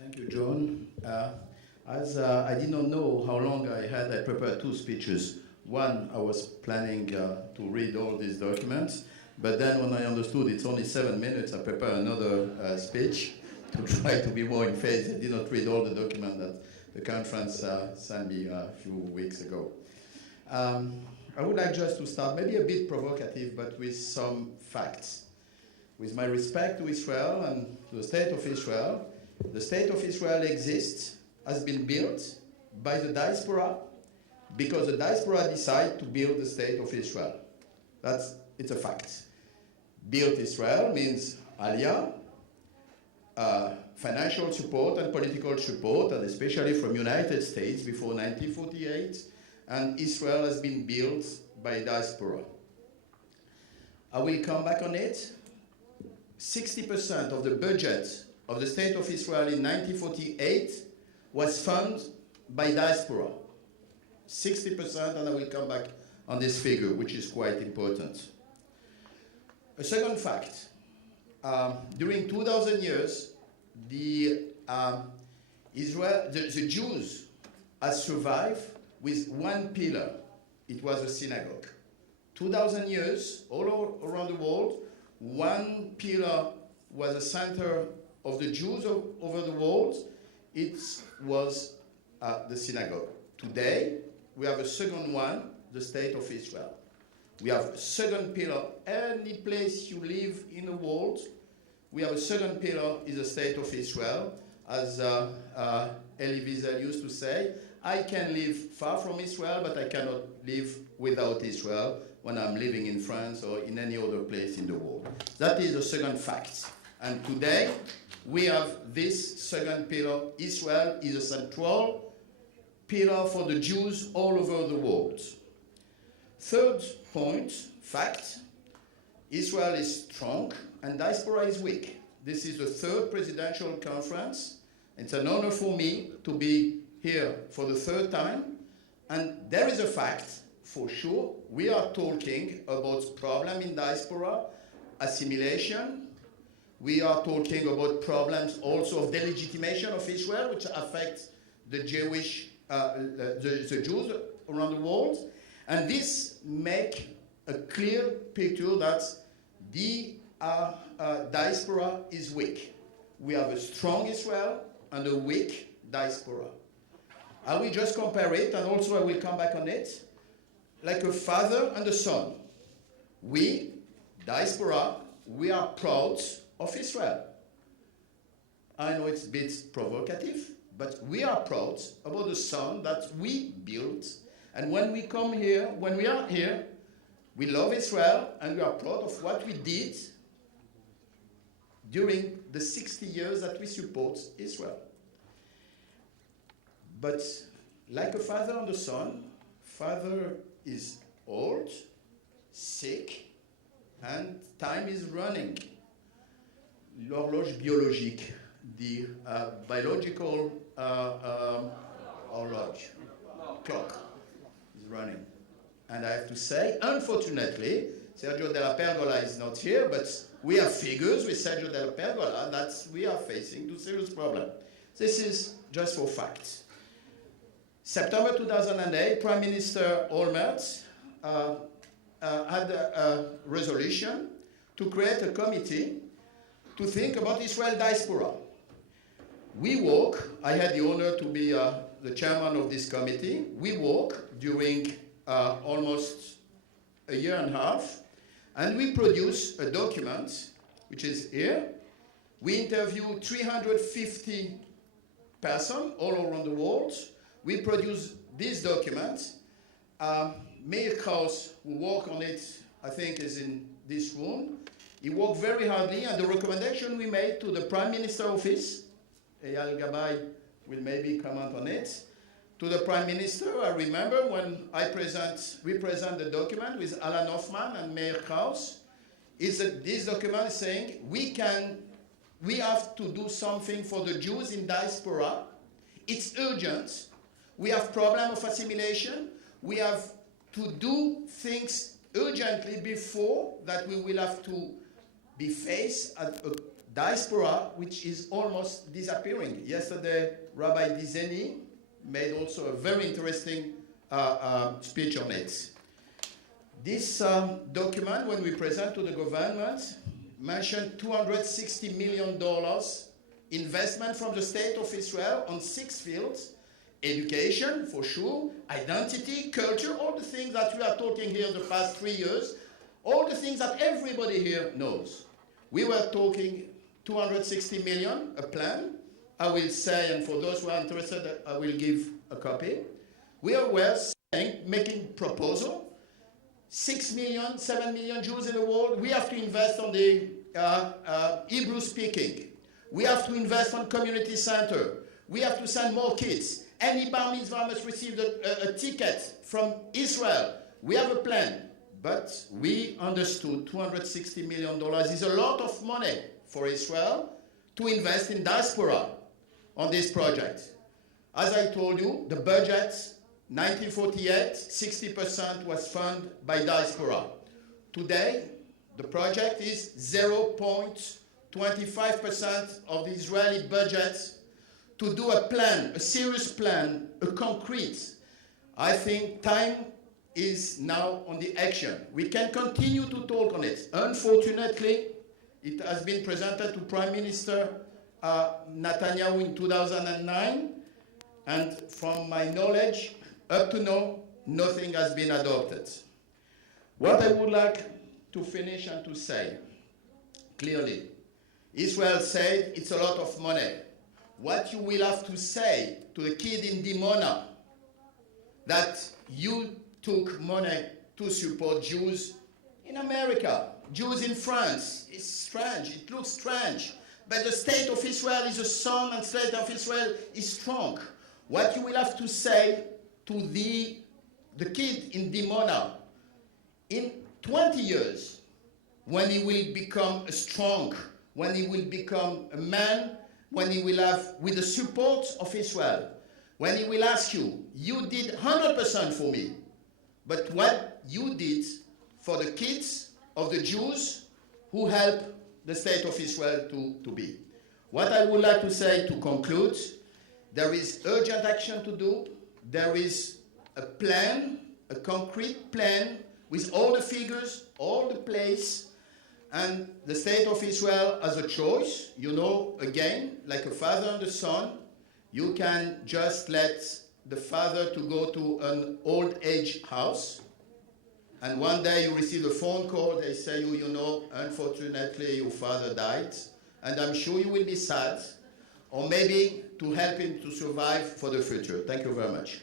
Thank you, John. As I did not know how long I had, I prepared two speeches. One, I was planning to read all these documents, but then when I understood it's only 7 minutes, I prepared another speech to try to be more in phase. I did not read all the documents that the conference sent me a few weeks ago. I would like just to start, maybe a bit provocative, but with some facts. With my respect to Israel and to the State of Israel, the State of Israel exists, has been built by the diaspora because the diaspora decided to build the State of Israel. It's a fact. Built Israel means aliyah, financial support and political support, and especially from United States before 1948, and Israel has been built by diaspora. I will come back on it. 60% of the budget of the State of Israel in 1948 was funded by diaspora. 60%, and I will come back on this figure, which is quite important. A second fact, during 2,000 years, the Jews have survived with one pillar. It was a synagogue. 2,000 years, all around the world, one pillar was the center of the Jews over the world. It was the synagogue. Today, we have a second one, the State of Israel. We have a second pillar. Any place you live in the world, we have a second pillar is the State of Israel. As Elie Wiesel used to say, I can live far from Israel, but I cannot live without Israel when I'm living in France or in any other place in the world. That is the second fact. And today, we have this second pillar. Israel is a central pillar for the Jews all over the world. Third point, fact, Israel is strong and diaspora is weak. This is the third presidential conference. It's an honor for me to be here for the third time. And there is a fact, for sure, we are talking about problem in diaspora, assimilation. We are talking about problems also of delegitimation of Israel, which affects the Jewish, the Jews around the world. And this makes a clear picture that the diaspora is weak. We have a strong Israel and a weak diaspora. I will just compare it, and also I will come back on it, like a father and a son. We, diaspora, we are proud of Israel. I know it's a bit provocative, but we are proud about the son that we built. And when we come here, when we are here, we love Israel and we are proud of what we did during the 60 years that we support Israel. But like a father and a son, father is old, sick, and time is running. L'horloge biologique, the biological horloge, clock is running. And I have to say, unfortunately, Sergio Della Pergola is not here, but we have figures with Sergio Della Pergola that we are facing two serious problems. This is just for facts. September 2008, Prime Minister Olmert had a resolution to create a committee to think about Israel-Diaspora. We work, I had the honor to be the chairman of this committee. We work during almost a year and a half, and we produce a document, which is here. We interview 350 persons all around the world. We produce this document. Meir Kraus, who worked on it, I think is in this room. He worked very hardly, and the recommendation we made to the Prime Minister office, Eyal Gabay will maybe comment on it, to the Prime Minister, I remember when we present the document with Alan Hoffman and Meir Kraus, is that this document is saying we have to do something for the Jews in diaspora. It's urgent. We have problem of assimilation. We have to do things urgently before that we will have to be faced at a diaspora, which is almost disappearing. Yesterday, Rabbi Besnainou made also a very interesting speech on it. This document, when we present to the government, mentioned $260 million investment from the State of Israel on 6 fields: education, for sure, identity, culture, all the things that we are talking here the past 3 years, all the things that everybody here knows. We were talking 260 million, a plan. I will say, and for those who are interested, I will give a copy. We were saying, making proposal, 6 million, 7 million Jews in the world. We have to invest on the Hebrew speaking. We have to invest on community center. We have to send more kids. Any bar mitzvah must receive a ticket from Israel. We have a plan. But we understood $260 million is a lot of money for Israel to invest in diaspora on this project. As I told you, the budget, 1948, 60% was funded by diaspora. Today, the project is 0.25% of the Israeli budget to do a plan, a serious plan, a concrete. I think time is now on the action. We can continue to talk on it. Unfortunately, it has been presented to Prime Minister Netanyahu in 2009, and from my knowledge, up to now, nothing has been adopted. What I would like to finish and to say, clearly, Israel said it's a lot of money. What you will have to say to the kid in Dimona, that you took money to support Jews in America, Jews in France. It's strange, it looks strange. But the state of Israel is a son, and the state of Israel is strong. What you will have to say to the kid in Dimona, in 20 years, when he will become strong, when he will become a man, when he will have, with the support of Israel, when he will ask you, you did 100% for me, but what you did for the kids of the Jews who helped the state of Israel to be. What I would like to say to conclude, there is urgent action to do. There is a plan, a concrete plan with all the figures, all the place, and the state of Israel has a choice. You know, again, like a father and a son, you can just let the father to go to an old age house, and one day you receive a phone call, they say you know, unfortunately your father died, and I'm sure you will be sad, or maybe to help him to survive for the future. Thank you very much.